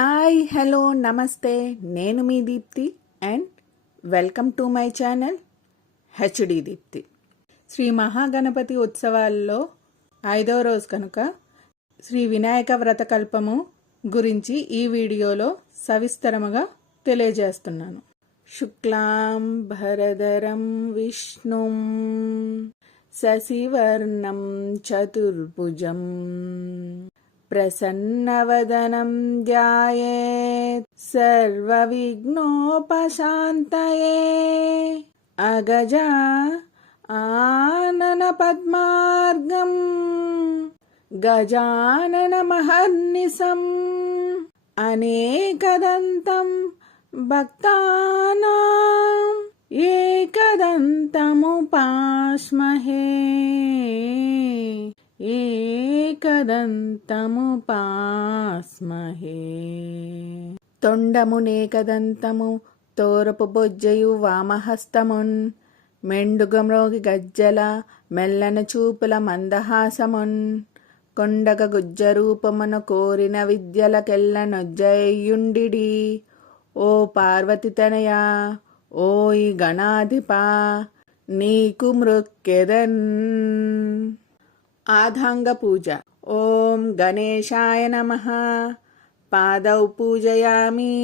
Hi hello నమస్తే, నేను మీ Deepthi and welcome to my channel HD Deepthi. Sri Mahaganapathi ఉత్సవాల్లో 5వ రోజు కనుక శ్రీ వినాయక వ్రతకల్పము గురించి ఈ వీడియోలో సవిస్తరముగా తెలియజేస్తున్నాను. శుక్లాం భరధరం విష్ణుం శశివర్ణం చతుర్భుజం ప్రసన్నవదనం ధ్యాయేత్ సర్వవిఘ్నోపశాంతయే. అగజా ఆనన పద్మార్గం గజానన మహర్నిశం అనేకదంతం భక్తానాం ఏకదంతముపాస్మహే ఏకదంతముపాస్మహే. తొండమునేకదంతము తోరపు బొజ్జయు వామహస్తమున్ మెండుగమ్రోగి గజ్జల మెల్లన చూపుల మందహాసమున్ కొండగ గుజ్జరూపమున కోరిన విద్యలకెల్ల నొజ్జయుండిడి. ఓ పార్వతి తనయ ఓయి గణాధిపా నీకు మృక్కెదన్. ఆధాంగ పూజ. ఓం గణేశాయ నమః. పాదౌ పూజయామి.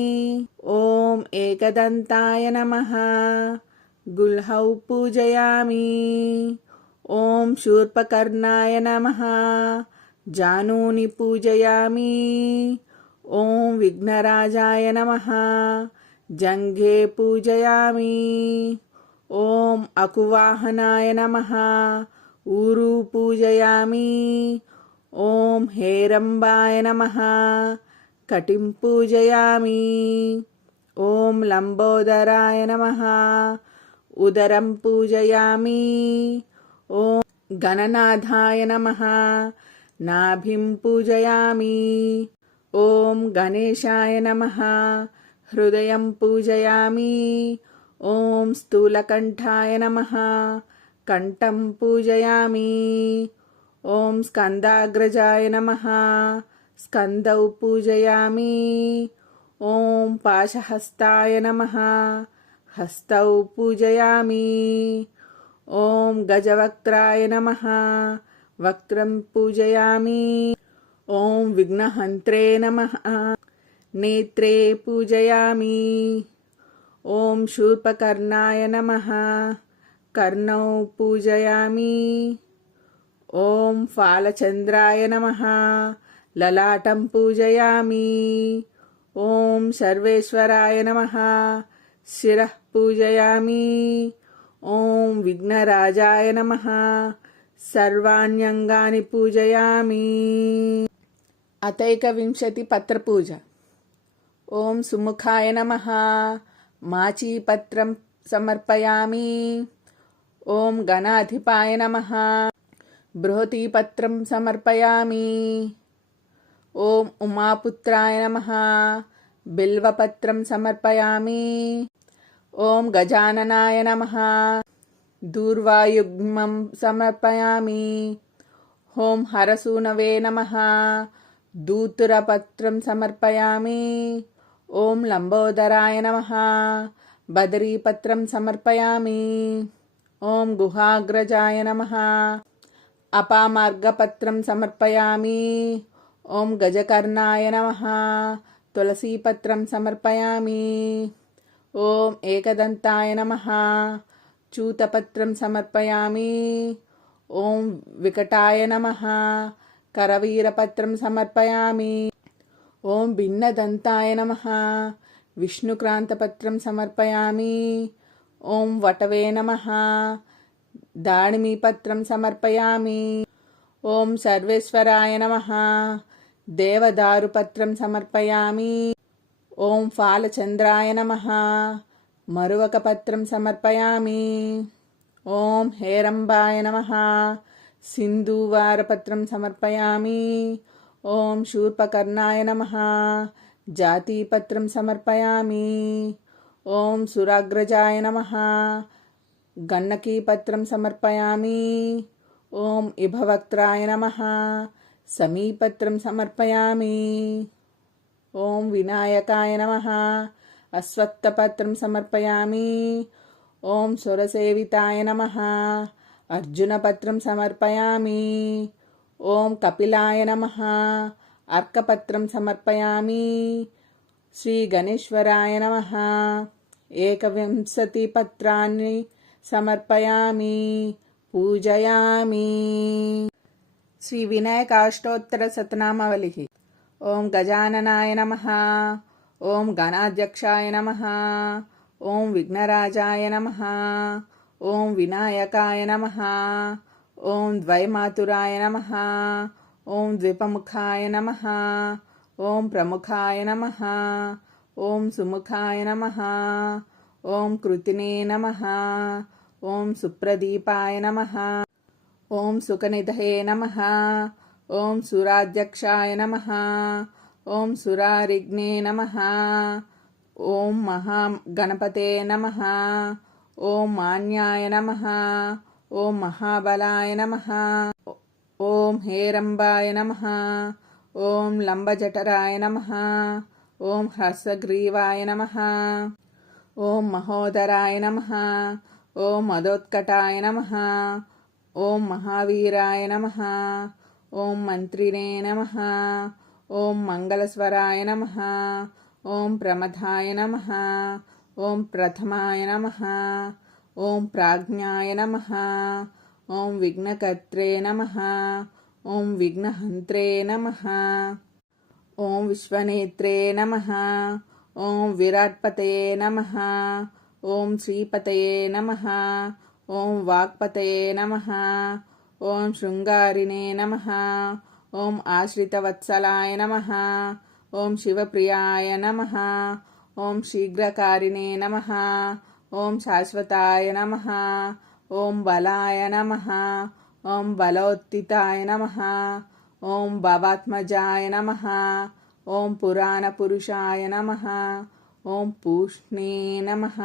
ఓం ఏకదంతాయ నమః. గుల్హౌ పూజయామి. ఓం శూర్పకర్ణాయ నమః. జానూని పూజయామి. ఓం విఘ్నరాజాయ నమః. జంఘే పూజయామి. ఓం అకువాహనాయ నమః. ఊరు పూజయామి. ఓం హేరంబాయ నమః. కటిం పూజయామి. ఓం లంబోదరాయ నమః. ఉదరం పూజయామి. ఓం గణనాథాయ నమః. నాభిం పూజయామి. ఓం గణేశాయ నమః. హృదయం పూజయామి. ఓం స్థూలకంఠాయ నమః. కంఠం పూజయామి. ఓం స్కందాగ్రజాయ నమః. స్కందౌ పూజయామి. ఓం పాశహస్తాయ నమః. హస్తౌ పూజయామి. ఓం గజవక్త్రాయ నమః. వక్త్రం పూజయామి. ఓం విఘ్నహంత్రే నమః. నేత్రే పూజయామి. ఓం శూర్పకర్ణాయ నమః. కర్ణౌ పూజయామి. ఓం ఫాలచంద్రాయ నమః. లలాటం పూజయామి. ఓం సర్వేశ్వరాయ నమః. శిరః పూజయామి. ఓం విఘ్నరాజాయ నమః. సర్వాణ్యంగాని పూజయామి. అతైకవింశతి పత్రపూజ. ఓం సుముఖాయ నమః. మాచీపత్రం సమర్పయామి. ఓం గణాధిపాయ నమః. బృహతీపత్రం సమర్పయామి. ఓం ఉమాపుత్రాయ నమః. బిల్వపత్రం సమర్పయామి. ఓం గజాననాయ నమః. దూర్వాయుగ్మం సమర్పయామి. ఓం హరసూనవే నమః. దూతురపత్రం సమర్పయామి. ఓం లంబోదరాయ నమః. బదరీపత్రం సమర్పయామి. ఓం గుహాగ్రజాయ నమః. అపామార్గపత్రం సమర్పయామి. ఓం గజకర్ణాయ నమః. తులసీపత్రం సమర్పయామి. ఓం ఏకదంతాయ నమః. చూతపత్రం సమర్పయామి. ఓం వికటాయ నమః. కరవీరపత్రం సమర్పయామి. ఓం భిన్నదంతాయ నమః. విష్ణుక్రాంతపత్రం సమర్పయామి. ఓం వటవే నమః. దాడిమీపత్రం సమర్పయామి. ఓం సర్వేశ్వరాయ నమః. దేవదారుపత్రం సమర్పయామి. ఓం ఫాలచంద్రాయ నమః. మరువకపత్రం సమర్పయామి. ఓం హేరంబాయ నమః. సింధూవారపత్రం సమర్పయామి. ఓం శూర్పకర్ణాయ నమః. జాతీపత్రం సమర్పయామి. ఓం సురాగ్రజాయ నమః. గన్నకీపత్రం సమర్పయామి. ఓం ఇభవక్త్రాయ నమః. సమీపత్రం సమర్పయామి. ఓం వినాయకాయ నమః. అశ్వత్థపత్రం సమర్పయామి. ఓం సురసేవితాయ నమః. అర్జునపత్రం సమర్పయామి. ఓం కపిలాయ నమః. అర్కపత్రం సమర్పయామి. శ్రీ గణేశ్వరాయ నమః. ఏకవింశతి పత్రాన్ని సమర్పయామి, పూజయామి. శ్రీ వినాయకాష్టోత్తర శతనామావళి. ఓం గజాననాయ నమః. ఓం గణాధ్యక్షాయ నమః. ఓం విఘ్నరాజాయ నమః. ఓం వినాయకాయ నమః. ఓం ద్వైమాతురాయ నమః. ఓం ద్విపముఖాయ నమః. ఓం ప్రముఖాయ నమః. ఓం సుముఖాయ నమః. ఓం కృతినే నమః. ఓం సుప్రదీపాయ నమః. ఓం సుఖనిధయే నమః. ఓం సురాధ్యక్షాయ నమః. ఓం సురారిగ్నే నమః. ఓం మహాగణపతే నమః. ఓం మాన్యాయ నమః. ఓం మహాబలాయ నమః. ఓం హేరంబాయ నమః. ఓం లంబజఠరాయ నమః. ఓం హ్రస్వగ్రీవాయ నమః. ఓం మహోదరాయ నమః. ఓం మదోత్కటాయ నమః. ఓం మహావీరాయ నమః. ఓం మంత్రినే నమః. ఓం మంగళస్వరాయ నమః. ఓం ప్రమథాయ నమః. ఓం ప్రథమాయ నమః. ఓం ప్రాజ్ఞాయ నమః. ఓం విఘ్నకర్త్రే నమః. ఓం విఘ్నహంత్రే నమః. ఓం విశ్వనేత్రే నమః. ఓం విరాట్పతయే నమః. ఓం శ్రీపతయే నమః. ఓం వాక్పతయే నమః. ఓం శృంగారినే నమః. ఓం ఆశ్రితవత్సలాయ నమః. ఓం శివప్రియాయ నమః. ఓం శీఘ్రకారిణే నమః. ఓం శాశ్వతాయ నమః. ఓం బలాయ నమః. ఓం బలోత్తితాయ నమః. ఓం భవాత్మజాయ నమః. ఓం పురాణపురుషాయ నమః. ఓం పూష్ణే నమః.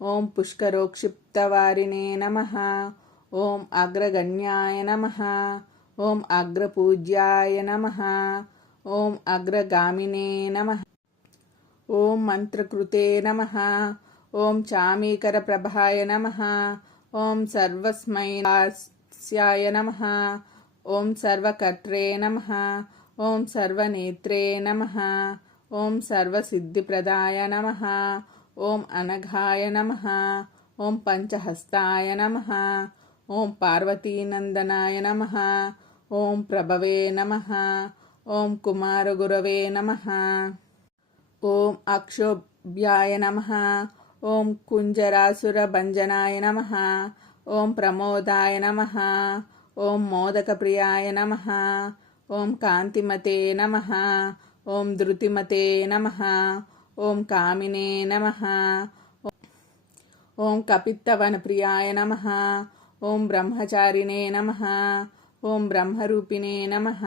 ఓం పుష్కరోక్షిప్తవారిణే నమః. ఓం అగ్రగణ్యాయ నమః. ఓం అగ్రపూజ్యాయ నమః. ఓం అగ్రగామినే నమః. ఓం మంత్రకృతే నమః. ఓం చామీకరప్రభాయ నమః. ఓం సర్వస్మైలాస్యాయ నమః. ఓం సర్వకర్త్రే నమః. ఓం సర్వనేత్రే నమః. ఓం సర్వసిద్ధిప్రదాయ నమః. ఓం అనఘాయ నమః. ఓం పంచహస్తాయ నమః. ఓం పార్వతీనందనాయ నమః. ఓం ప్రభవే నమః. ఓం కుమారగురవే నమః. ఓం అక్షోభ్యాయ నమః. ఓం కుంజరాసురభంజనాయ నమః. ఓం ప్రమోదాయ నమః. ఓం మోదకప్రియాయ నమః. ఓం కాంతిమతే నమః. ఓం ధృతిమతే నమః. ఓం కామినే నమః. ఓం కపిత్తవనప్రియాయ నమః. ఓం బ్రహ్మచారిణే నమః. ఓం బ్రహ్మరూపిణే నమః.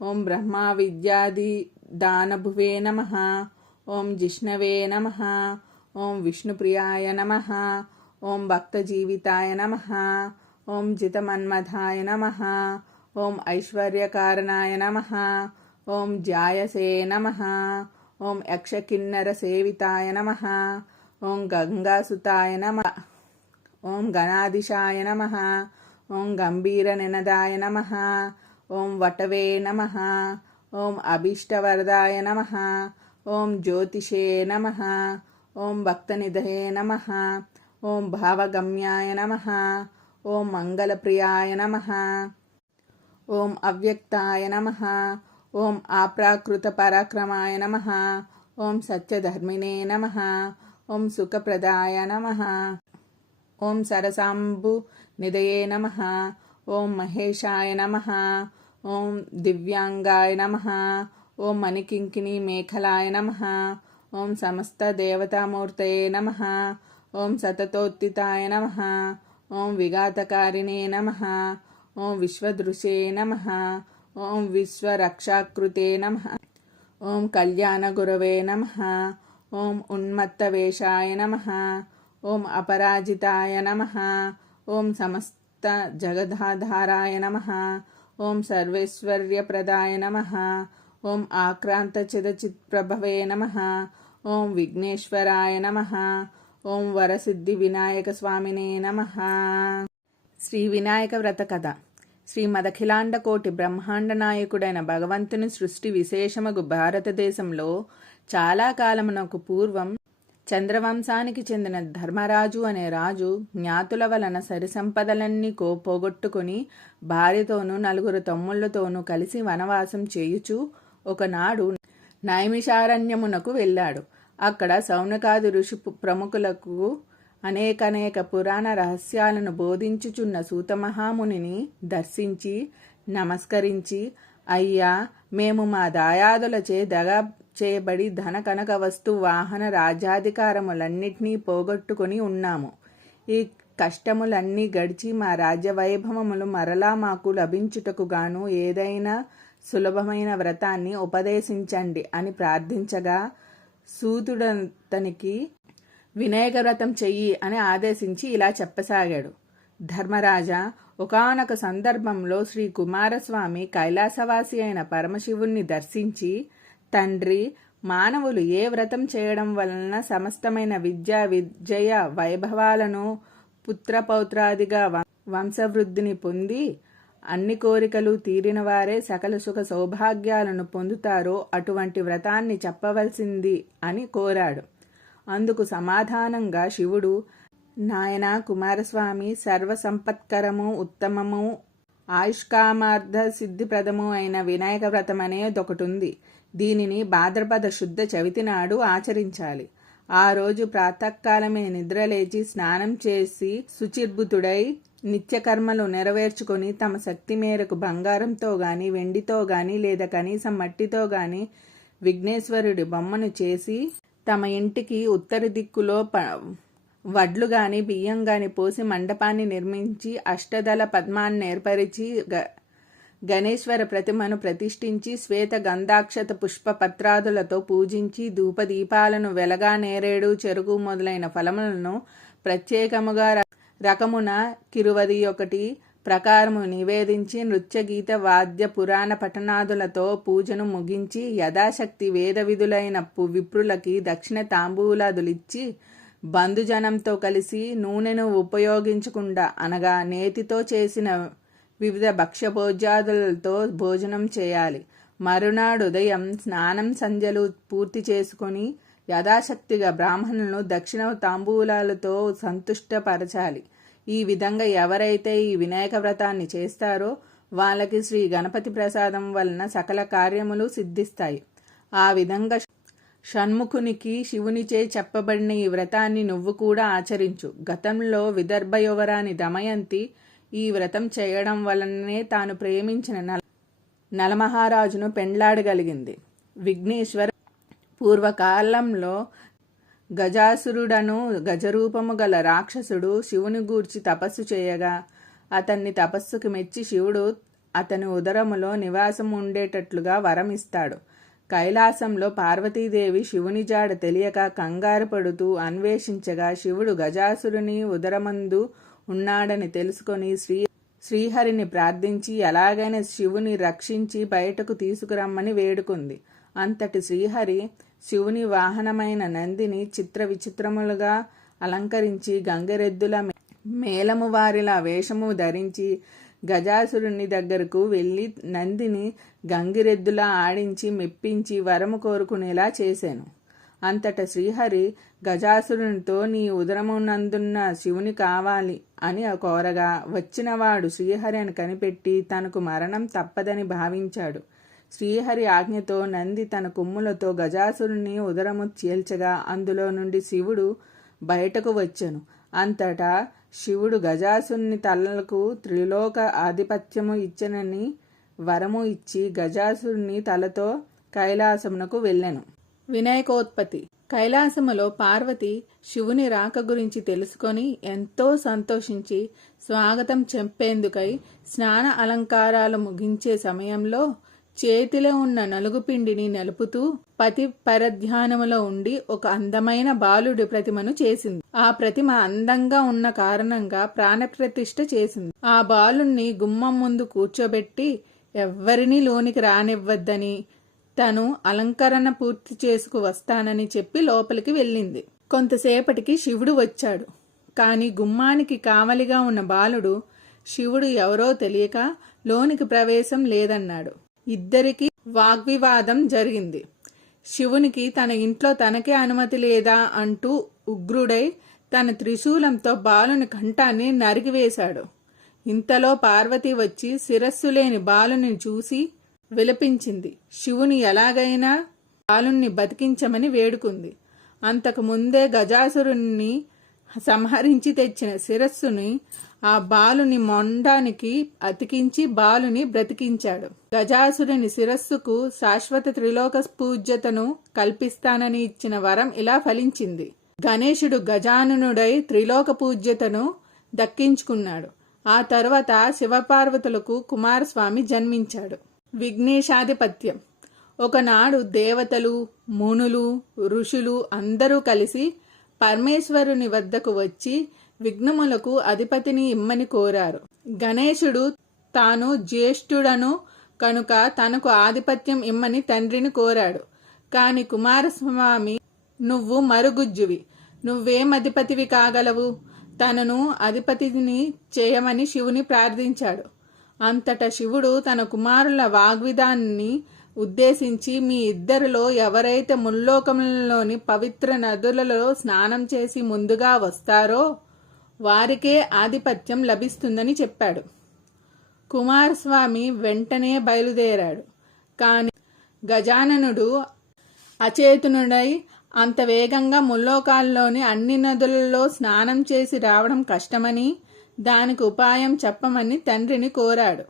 ఓం బ్రహ్మా విద్యాది దానభువే నమః. ఓం జిష్ణవే నమః. ఓం విష్ణుప్రియాయ నమః. ఓం భక్తజీవితాయ నమః. ఓం జితమన్మథాయ నమః. ఓం ఐశ్వర్యకారణాయ నమః. ఓం జాయసే నమః. ఓం యక్షకిన్నరసేవితాయ నమః. ఓం గంగాసుతాయ నమః. ఓం గణాధీశాయ నమః. ఓం గంభీరనినదాయ నమః. ఓం వటవే నమః. ఓం అభీష్టవరదాయ నమః. ఓం జ్యోతిషే నమః. ఓం భక్తనిధయే నమః. ఓం భావగమ్యాయ నమః. ఓం మంగళప్రియాయ నమః. ఓం అవ్యక్తాయ నమః. ఓం అప్రాకృతపరాక్రమాయ నమః. ఓం సత్యధర్మిణే నమః. ఓం సుఖప్రదాయ నమః. ఓం సరసాంబు నిధయే నమః. ఓం మహేశాయ నమః. ఓం దివ్యాంగాయ నమః. ఓం మణికింకిణీ మేఖలాయ నమః. ఓం సమస్త దేవతామూర్తయే నమః. ఓం సతతోత్థితాయ నమః. ఓం విఘాతకారిణే నమః. ఓం విశ్వదృశే నమః. ఓం విశ్వరక్షాకృతే నమః. ఓం కళ్యాణగురవే నమః. ఓం ఉన్మత్తవేషాయ నమః. ఓం అపరాజితాయ నమః. ఓం సమస్త జగదాధారాయ నమః. ఓం సర్వేశ్వర్యప్రదాయ నమః. ఓం ఆక్రాంతచిదచిత్ప్రభవే నమః. ఓం విఘ్నేశ్వరాయ నమః. ఓం వరసిద్ధి వినాయక స్వామినే నమః. శ్రీ వినాయక వ్రత కథ. శ్రీమదఖిలాండ కోటి బ్రహ్మాండ నాయకుడైన భగవంతుని సృష్టి విశేషమగు భారతదేశంలో చాలా కాలమునకు పూర్వం చంద్రవంశానికి చెందిన ధర్మరాజు అనే రాజు జ్ఞాతుల వలన సరిసంపదలన్నీ పోగొట్టుకుని భార్యతోనూ 9 తమ్ముళ్లతోనూ కలిసి వనవాసం చేయుచు ఒకనాడు నైమిషారణ్యమునకు వెళ్ళాడు. అక్కడ సౌనకాది ఋషి ప్రముఖులకు అనేక పురాణ రహస్యాలను బోధించుచున్న సూతమహామునిని దర్శించి నమస్కరించి, అయ్యా, మేము మా దాయాదులచే దగా చేయబడి ధన కనక వస్తు వాహన రాజ్యాధికారములన్నిటినీ పోగొట్టుకుని ఉన్నాము. ఈ కష్టములన్నీ గడిచి మా రాజ్య వైభవములు మరలా మాకు లభించుటకు గాను ఏదైనా సులభమైన వ్రతాన్ని ఉపదేశించండి అని ప్రార్థించగా, సూతుడతనికి వినాయక వ్రతం చెయ్యి అని ఆదేశించి ఇలా చెప్పసాగాడు. ధర్మరాజా, ఒకానొక సందర్భంలో శ్రీ కుమారస్వామి కైలాసవాసి అయిన పరమశివుణ్ణి దర్శించి, తండ్రి, మానవులు ఏ వ్రతం చేయడం వలన సమస్తమైన విజయ వైభవాలను పుత్రపౌత్రాదిగా వంశవృద్ధిని పొంది అన్ని కోరికలు తీరిన వారే సకల సుఖ సౌభాగ్యాలను పొందుతారో అటువంటి వ్రతాన్ని చెప్పవలసింది అని కోరాడు. అందుకు సమాధానంగా శివుడు, నాయనా కుమారస్వామి, సర్వసంపత్కరము, ఉత్తమము, ఆయుష్కామార్థ సిద్ధిప్రదము అయిన వినాయక వ్రతం అనేదొకటుంది. దీనిని భాద్రపద శుద్ధ చవితి నాడు ఆచరించాలి. ఆ రోజు ప్రాతకాలమే నిద్రలేచి స్నానం చేసి శుచిర్భుతుడై నిత్యకర్మలు నెరవేర్చుకొని తమ శక్తి మేరకు బంగారంతో గాని వెండితో గాని లేదా కనీసం మట్టితో గాని విఘ్నేశ్వరుడి బొమ్మను చేసి తమ ఇంటికి ఉత్తర దిక్కులో వడ్లు గాని బియ్యం గాని పోసి మండపాన్ని నిర్మించి అష్టదళ పద్మాన్ని ఏర్పరిచి గణేశ్వర ప్రతిమను ప్రతిష్ఠించి శ్వేత గంధాక్షత పుష్ప పత్రాదులతో పూజించి ధూపదీపాలను వెలగా నేరేడు చెరుకు మొదలైన ఫలములను ప్రత్యేకముగా రకమున 21 ప్రకారము నివేదించి నృత్యగీత వాద్య పురాణ పఠనాదులతో పూజను ముగించి యథాశక్తి వేద విధులైన విప్రులకి దక్షిణ తాంబూలాదులిచ్చి బంధుజనంతో కలిసి నూనెను ఉపయోగించకుండా అనగా నేతితో చేసిన వివిధ భక్ష్యభోజ్యాదులతో భోజనం చేయాలి. మరునాడు ఉదయం స్నానం సంధ్యలు పూర్తి చేసుకొని యథాశక్తిగా బ్రాహ్మణులను దక్షిణ తాంబూలాలతో సంతుష్టపరచాలి. ఈ విధంగా ఎవరైతే ఈ వినాయక వ్రతాన్ని చేస్తారో వాళ్ళకి శ్రీ గణపతి ప్రసాదం వలన సకల కార్యములు సిద్ధిస్తాయి. ఆ విధంగా షణ్ముఖునికి శివునిచే చెప్పబడిన ఈ వ్రతాన్ని నువ్వు కూడా ఆచరించు. గతంలో విదర్భ యువరాణి దమయంతి ఈ వ్రతం చేయడం వలననే తాను ప్రేమించిన నలమహారాజును పెండ్లాడగలిగింది. విఘ్నేశ్వర పూర్వకాలంలో గజాసురుడను గజరూపము గల రాక్షసుడు శివుని గూర్చి తపస్సు చేయగా అతన్ని తపస్సుకు మెచ్చి శివుడు అతని ఉదరములో నివాసం ఉండేటట్లుగా వరం ఇస్తాడు. కైలాసంలో పార్వతీదేవి శివుని జాడ తెలియక కంగారు పడుతూ అన్వేషించగా శివుడు గజాసురుని ఉదరమందు ఉన్నాడని తెలుసుకొని శ్రీహరిని ప్రార్థించి ఎలాగైనా శివుని రక్షించి బయటకు తీసుకురమ్మని వేడుకుంది. అంతటి శ్రీహరి శివుని వాహనమైన నందిని చిత్ర విచిత్రములుగా అలంకరించి గంగరెద్దుల మేలము వారిలా వేషము ధరించి గజాసురుని దగ్గరకు వెళ్ళి నందిని గంగిరెద్దులా ఆడించి మెప్పించి వరము కోరుకునేలా చేశాను. అంతట శ్రీహరి గజాసురునితో నీ ఉదరమునందున్న శివుని కావాలి అని కోరగా వచ్చినవాడు శ్రీహరి అని కనిపెట్టి తనకు మరణం తప్పదని భావించాడు. శ్రీహరి ఆజ్ఞతో నంది తన కొమ్ములతో గజాసురుని ఉదరము చీల్చగా అందులో నుండి శివుడు బయటకు వచ్చెను. అంతటా శివుడు గజాసురుని తలకు త్రిలోక ఆధిపత్యము ఇచ్చనని వరము ఇచ్చి గజాసురుని తలతో కైలాసమునకు వెళ్ళెను. వినాయకోత్పత్తి. కైలాసములో పార్వతి శివుని రాక గురించి తెలుసుకొని ఎంతో సంతోషించి స్వాగతం చెప్పేందుకై స్నాన అలంకారాలు ముగించే సమయంలో చేతిలో ఉన్న నలుగుపిండిని నలుపుతూ పతి పరధ్యానములో ఉండి ఒక అందమైన బాలుడి ప్రతిమను చేసింది. ఆ ప్రతిమ అందంగా ఉన్న కారణంగా ప్రాణప్రతిష్ఠ చేసింది. ఆ బాలుణ్ణి గుమ్మం ముందు కూర్చోబెట్టి ఎవ్వరినీ లోనికి రానివ్వద్దని తను అలంకరణ పూర్తి చేసుకు వస్తానని చెప్పి లోపలికి వెళ్ళింది. కొంతసేపటికి శివుడు వచ్చాడు. కాని గుమ్మానికి కావలిగా ఉన్న బాలుడు శివుడు ఎవరో తెలియక లోనికి ప్రవేశం లేదన్నాడు. ఇద్దరికి వాగ్వివాదం జరిగింది. శివునికి తన ఇంట్లో తనకే అనుమతి లేదా అంటూ ఉగ్రుడై తన త్రిశూలంతో బాలుని కంఠాన్ని నరికివేశాడు. ఇంతలో పార్వతి వచ్చి శిరస్సు లేని బాలుని చూసి విలపించింది. శివుని ఎలాగైనా బాలుణ్ణి బతికించమని వేడుకుంది. అంతకు ముందే గజాసురుణ్ణి సంహరించి తెచ్చిన శిరస్సుని ఆ బాలుని మొండానికి అతికించి బాలుని బ్రతికించాడు. గజాసురుని శిరస్సుకు శాశ్వత త్రిలోక పూజ్యతను కల్పిస్తానని ఇచ్చిన వరం ఇలా ఫలించింది. గణేశుడు గజాననుడై త్రిలోక పూజ్యతను దక్కించుకున్నాడు. ఆ తర్వాత శివపార్వతులకు కుమారస్వామి జన్మించాడు. విఘ్నేశాధిపత్యం. ఒకనాడు దేవతలు, మునులు, ఋషులు అందరూ కలిసి పరమేశ్వరుని వద్దకు వచ్చి విఘ్నములకు అధిపతిని ఇమ్మని కోరారు. గణేశుడు తాను జ్యేష్ఠుడను కనుక తనకు ఆధిపత్యం ఇమ్మని తండ్రిని కోరాడు. కాని కుమారస్వామి, నువ్వు మరుగుజ్జువి, నువ్వేం అధిపతివి కాగలవు, తనను అధిపతిని చేయమని శివుని ప్రార్థించాడు. అంతటా శివుడు తన కుమారుల వాగ్విదాన్ని ఉద్దేశించి, మీ ఇద్దరిలో ఎవరైతే ముల్లోకములలోని పవిత్ర నదులలో స్నానం చేసి ముందుగా వస్తారో వారికే ఆధిపత్యం లభిస్తుందని చెప్పాడు. కుమారస్వామి వెంటనే బయలుదేరాడు. కాని గజాననుడు అచేతనుడై అంత వేగంగా ముల్లోకాల్లోని అన్ని నదులలో స్నానం చేసి రావడం కష్టమని, దానికి ఉపాయం చెప్పమని తండ్రిని కోరాడు.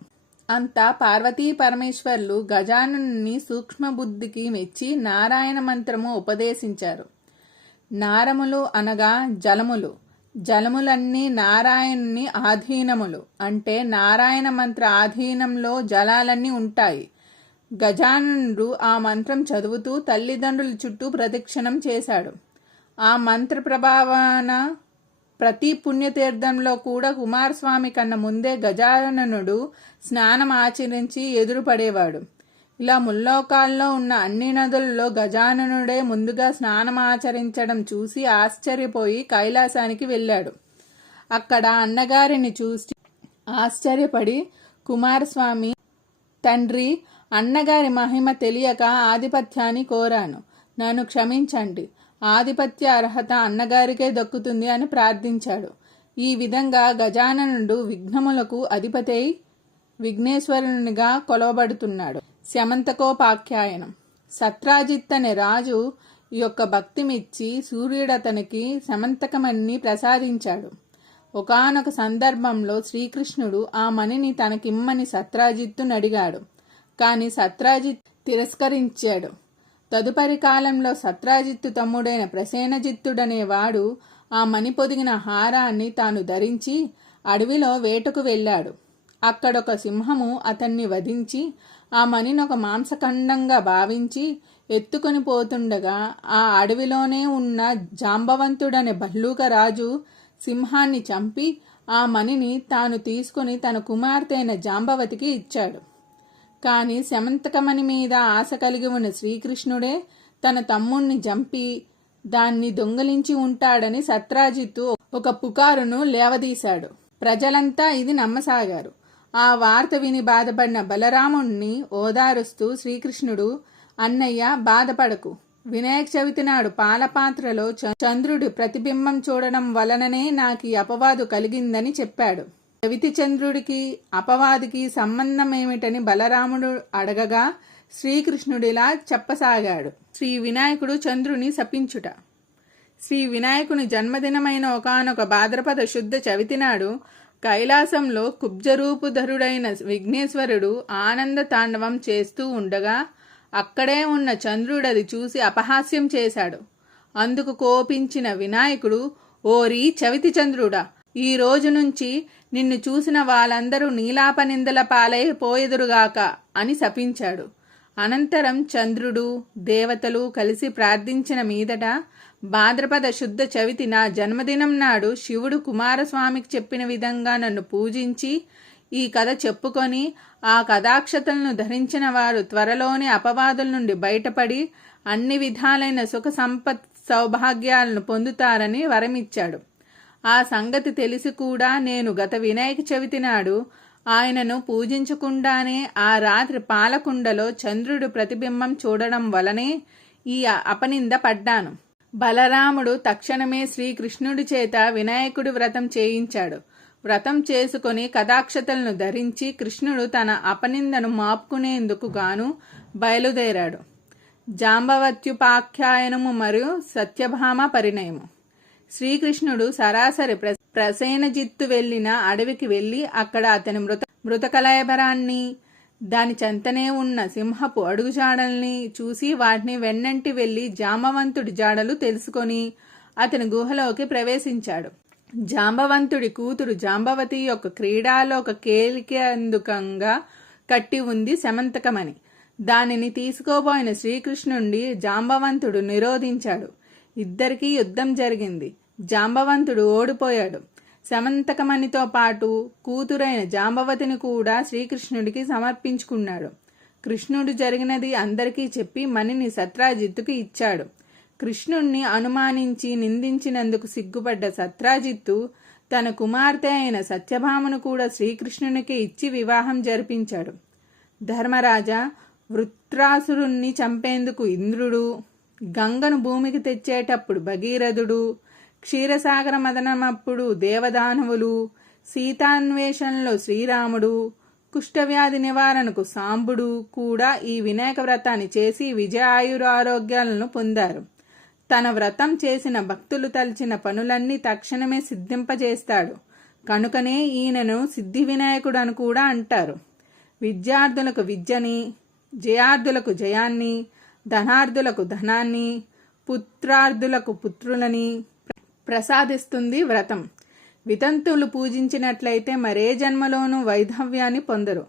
అంతా పార్వతీ పరమేశ్వర్లు గజాననుని సూక్ష్మబుద్ధికి మెచ్చి నారాయణ మంత్రము ఉపదేశించారు. నారములు అనగా జలములు, జలములన్నీ నారాయణుని ఆధీనములు. అంటే నారాయణ మంత్ర ఆధీనంలో జలాలన్నీ ఉంటాయి. గజాననుడు ఆ మంత్రం చదువుతూ తల్లిదండ్రుల చుట్టూ ప్రదక్షిణం చేశాడు. ఆ మంత్ర ప్రభావాన ప్రతి పుణ్యతీర్థంలో కూడా కుమారస్వామి కన్నా ముందే గజాననుడు స్నానం ఆచరించి ఎదురుపడేవాడు. ఇలా ముల్లోకాల్లో ఉన్న అన్ని నదుల్లో గజాననుడే ముందుగా స్నానం ఆచరించడం చూసి ఆశ్చర్యపోయి కైలాసానికి వెళ్ళాడు. అక్కడ అన్నగారిని చూసి ఆశ్చర్యపడి కుమారస్వామి, తండ్రి, అన్నగారి మహిమ తెలియక ఆధిపత్యాన్ని కోరాను, నన్ను క్షమించండి, ఆధిపత్య అర్హత అన్నగారికే దక్కుతుంది అని ప్రార్థించాడు. ఈ విధంగా గజాననుడు విఘ్నములకు అధిపతై విఘ్నేశ్వరునిగా కొలవబడుతున్నాడు. శమంతకోపాఖ్యాయనం. సత్రాజిత్ అనే రాజు ఈ యొక్క భక్తి మెచ్చి సూర్యుడతనికి శమంతకమణిని ప్రసాదించాడు. ఒకానొక సందర్భంలో శ్రీకృష్ణుడు ఆ మణిని తనకిమ్మని సత్రాజిత్తును అడిగాడు. కాని సత్రాజిత్ తిరస్కరించాడు. తదుపరి కాలంలో సత్రాజిత్తు తమ్ముడైన ప్రసేనజిత్తుడనేవాడు ఆ మణి పొదిగిన హారాన్ని తాను ధరించి అడవిలో వేటకు వెళ్ళాడు. అక్కడొక సింహము అతన్ని వధించి ఆ మణినొక మాంసఖండంగా భావించి ఎత్తుకొని పోతుండగా ఆ అడవిలోనే ఉన్న జాంబవంతుడనే భల్లూక రాజు సింహాన్ని చంపి ఆ మణిని తాను తీసుకుని తన కుమార్తె అయిన జాంబవతికి ఇచ్చాడు. కాని శమంతకమణి మీద ఆశ కలిగి ఉన్న శ్రీకృష్ణుడే తన తమ్ముణ్ణి చంపి దాన్ని దొంగిలించి ఉంటాడని సత్రాజిత్తు ఒక పుకారును లేవదీశాడు. ప్రజలంతా ఇది నమ్మసాగారు. ఆ వార్త విని బాధపడిన బలరాముణ్ణి ఓదారుస్తూ శ్రీకృష్ణుడు, అన్నయ్య బాధపడకు, వినాయక చవితి నాడు పాలపాత్రలో చంద్రుడి ప్రతిబింబం చూడడం వలననే నాకు ఈ అపవాదు కలిగిందని చెప్పాడు. చవితి చంద్రుడికి అపవాదికి సంబంధం ఏమిటని బలరాముడు అడగగా శ్రీకృష్ణుడిలా చెప్పసాగాడు. శ్రీ వినాయకుడు చంద్రుని శపించుట. శ్రీ వినాయకుని జన్మదినమైన ఒకానొక భాద్రపద శుద్ధ చవితి నాడు కైలాసంలో కుబ్జరూపుధరుడైన విఘ్నేశ్వరుడు ఆనంద తాండవం చేస్తూ ఉండగా అక్కడే ఉన్న చంద్రుడది చూసి అపహాస్యం చేశాడు. అందుకు కోపించిన వినాయకుడు, ఓరి చవితి చంద్రుడా, ఈ రోజు నుంచి నిన్ను చూసిన వాళ్ళందరూ నీలాపనిందల పాలై పోయెదురుగాక అని శపించాడు. అనంతరం చంద్రుడు, దేవతలు కలిసి ప్రార్థించిన మీదట భాద్రపద శుద్ధ చవితి నా జన్మదినం నాడు శివుడు కుమారస్వామికి చెప్పిన విధంగా నన్ను పూజించి ఈ కథ చెప్పుకొని ఆ కథాక్షతలను ధరించిన వారు త్వరలోనే అపవాదుల నుండి బయటపడి అన్ని విధాలైన సుఖ సంపత్ సౌభాగ్యాలను పొందుతారని వరమిచ్చాడు. ఆ సంగతి తెలిసి కూడా నేను గత వినాయక చవితి నాడు ఆయనను పూజించకుండానే ఆ రాత్రి పాలకుండలో చంద్రుడు ప్రతిబింబం చూడడం వలనే ఈ అపనింద పడ్డాను. బలరాముడు తక్షణమే శ్రీకృష్ణుడి చేత వినాయకుడి వ్రతం చేయించాడు. వ్రతం చేసుకొని కథాక్షతలను ధరించి కృష్ణుడు తన అపనిందను మాపుకునేందుకు గాను బయలుదేరాడు. జాంబవత్యుపాఖ్యాయనము మరియు సత్యభామ పరిణయము. శ్రీకృష్ణుడు సరాసరి ప్రసేనజిత్తు వెళ్లిన అడవికి వెళ్లి అక్కడ అతని మృతకళేబరాన్ని, దాని చెంతనే ఉన్న సింహపు అడుగుజాడల్ని చూసి వాటిని వెన్నంటి వెళ్లి జాంబవంతుడి జాడలు తెలుసుకొని అతని గుహలోకి ప్రవేశించాడు. జాంబవంతుడి కూతురు జాంబవతి యొక్క క్రీడాలోక కేలికేందుకంగా కట్టి ఉంది శమంతకమని. దానిని తీసుకోబోయిన శ్రీకృష్ణుడి జాంబవంతుడు నిరోధించాడు. ఇద్దరికీ యుద్ధం జరిగింది. జాంబవంతుడు ఓడిపోయాడు. శమంతకమణితో పాటు కూతురైన జాంబవతిని కూడా శ్రీకృష్ణుడికి సమర్పించుకున్నాడు. కృష్ణుడు జరిగినది అందరికీ చెప్పి మణిని సత్రాజిత్తుకి ఇచ్చాడు. కృష్ణుణ్ణి అనుమానించి నిందించినందుకు సిగ్గుపడ్డ సత్రాజిత్తు తన కుమార్తె అయిన సత్యభామను కూడా శ్రీకృష్ణునికి ఇచ్చి వివాహం జరిపించాడు. ధర్మరాజా, వృత్రాసురుణ్ణి చంపేందుకు ఇంద్రుడు, గంగను భూమికి తెచ్చేటప్పుడు భగీరథుడు, క్షీరసాగర మదనమప్పుడు దేవదానవులు, సీతాన్వేషణలో శ్రీరాముడు, కుష్ఠవ్యాధి నివారణకు సాంబుడు కూడా ఈ వినాయక వ్రతాన్ని చేసి విజయాయురారోగ్యాలను పొందారు. తన వ్రతం చేసిన భక్తులు తలచిన పనులన్నీ తక్షణమే సిద్ధింపజేస్తాడు. కనుకనే ఈయనను సిద్ధి వినాయకుడు అని కూడా అంటారు. విద్యార్థులకు విద్యని, జయార్థులకు జయాన్ని, ధనార్థులకు ధనాన్ని, పుత్రార్థులకు పుత్రులని ప్రసాదిస్తుంది వ్రతం. వితంతువులు పూజించినట్లయితే మరే జన్మలోనూ వైధవ్యాన్ని పొందరు.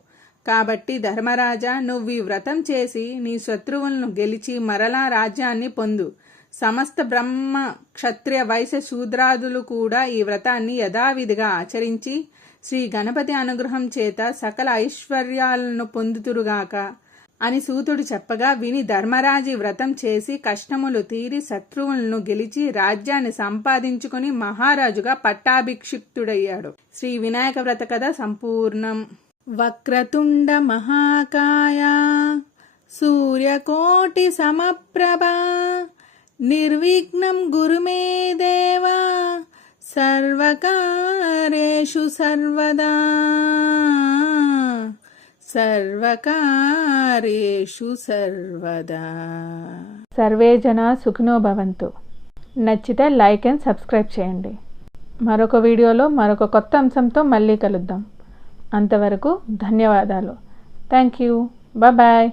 కాబట్టి ధర్మరాజా, నువ్వు ఈ వ్రతం చేసి నీ శత్రువులను గెలిచి మరలా రాజ్యాన్ని పొందు. సమస్త బ్రహ్మ క్షత్రియ వైశ్య శూద్రాదులు కూడా ఈ వ్రతాన్ని యథావిధిగా ఆచరించి శ్రీ గణపతి అనుగ్రహం చేత సకల ఐశ్వర్యాలను పొందుతురుగాక అని సూతుడు చెప్పగా విని ధర్మరాజు వ్రతం చేసి కష్టములు తీరి శత్రువులను గెలిచి రాజ్యాన్ని సంపాదించుకుని మహారాజుగా పట్టాభిషిక్తుడయ్యాడు. శ్రీ వినాయక వ్రత కథ సంపూర్ణం. వక్రతుండ మహాకాయ సూర్యకోటి సమప్రభా నిర్విఘ్నం గురుమే దేవా సర్వకార్యేషు సర్వదా సర్వకార్యేషు సర్వదా. సర్వే జనా సుఖినో భవంతు. నచ్చితే లైక్ అండ్ సబ్స్క్రైబ్ చేయండి. మరొక వీడియోలో మరొక కొత్త అంశంతో మళ్ళీ కలుద్దాం. అంతవరకు ధన్యవాదాలు. Thank you. బాయ్.